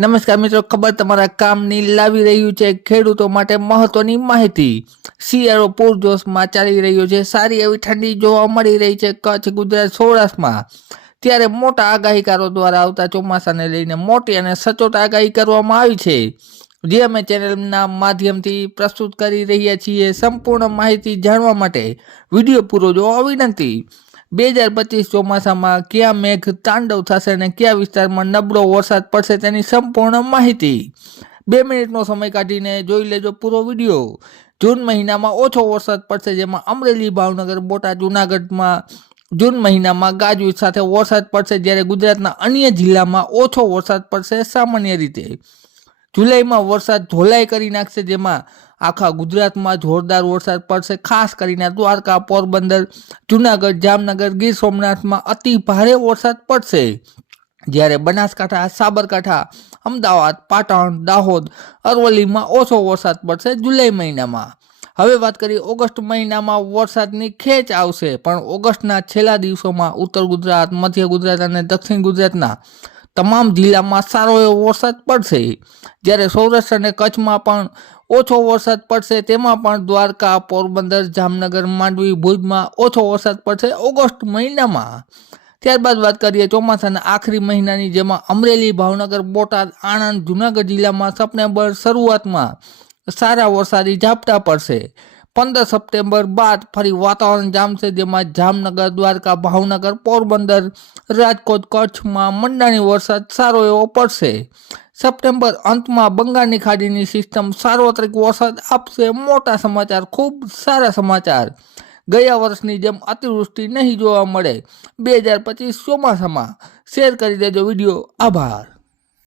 નમસ્કાર મિત્રો, ખબર તમારા કામની લાવી રહ્યું છે ખેડૂતો માટે મહત્વની માહિતી। શિયાળો પૂરજોશમાં ચાલી રહ્યો છે। સારી એવી ઠંડી જોવા મળી રહી છે કચ્છ, ગુજરાત, સૌરાષ્ટ્રમાં। ત્યારે મોટા આગાહીકારો દ્વારા આવતા ચોમાસાને લઈને મોટી અને સચોટ આગાહી કરવામાં આવી છે, જે અમે ચેનલના માધ્યમથી પ્રસ્તુત કરી રહ્યા છીએ। સંપૂર્ણ માહિતી જાણવા માટે વિડીયો પૂરો જોવા વિનંતી। 2025 ચોમાસામાં ક્યાં મેઘ તાંડવ થશે અને કયા વિસ્તારમાં નબળો વરસાદ પડશે તેની સંપૂર્ણ માહિતી 2 મિનિટનો સમય કાઢીને જોઈ લેજો પૂરો વિડીયો। જૂન મહિનામાં ઓછો વરસાદ પડશે, જેમાં અમરેલી, ભાવનગર, બોટાદ, જૂનાગઢમાં જૂન મહિનામાં ગાજવીજ સાથે વરસાદ પડશે, જ્યારે ગુજરાતના અન્ય જિલ્લામાં ઓછો વરસાદ પડશે સામાન્ય રીતે। જુલાઈમાં વરસાદ ધોલાઈ કરી નાખશે, જેમાં આખા ગુજરાતમાં જોરદાર વરસાદ પડશે। ખાસ કરીને દ્વારકા, પોરબંદર, જૂનાગઢ, જામનગર, ગીર સોમનાથમાં અતિ ભારે વરસાદ પડશે, જ્યારે બનાસકાંઠા, સાબરકાંઠા, અમદાવાદ, પાટણ, દાહોદ, અરવલ્લીમાં ઓછો વરસાદ પડશે જુલાઈ મહિનામાં। હવે વાત કરીએ ઓગસ્ટ મહિનામાં વરસાદની ખેંચ આવશે, પણ ઓગસ્ટના છેલ્લા દિવસોમાં ઉત્તર ગુજરાત, મધ્ય ગુજરાત અને દક્ષિણ ગુજરાતના તમામ જિલ્લામાં સારો એવો વરસાદ પડશે, જ્યારે સૌરાષ્ટ્ર અને કચ્છમાં પણ ઓછો વરસાદ પડશે। તેમાં પણ દ્વારકા, પોરબંદર, જામનગર, માંડવી, ભુજમાં ઓછો વરસાદ પડશે ઓગસ્ટ મહિનામાં। ત્યારબાદ વાત કરીએ ચોમાસાના આખરી મહિનાની, જેમાં અમરેલી, ભાવનગર, બોટાદ, આણંદ, જૂનાગઢ જિલ્લામાં સપ્ટેમ્બર શરૂઆતમાં સારા વરસાદી ઝાપટા પડશે। 15 સપ્ટેમ્બર બાદ ફરી વાતાવરણ જામશે, જેમાં જામનગર, દ્વારકા, ભાવનગર, પોરબંદર, રાજકોટ, કચ્છમાં મંડાણી વરસાદ સારો એવો પડશે। સપ્ટેમ્બર અંતમાં બંગાળની ખાડીની સિસ્ટમ સાર્વત્રિક વરસાદ આપશે। મોટા સમાચાર, ખૂબ સારા સમાચાર, ગયા વર્ષની જેમ અતિવૃષ્ટિ નહીં જોવા મળે 2025 ચોમાસામાં। શેર કરી દેજો વિડીયો। આભાર।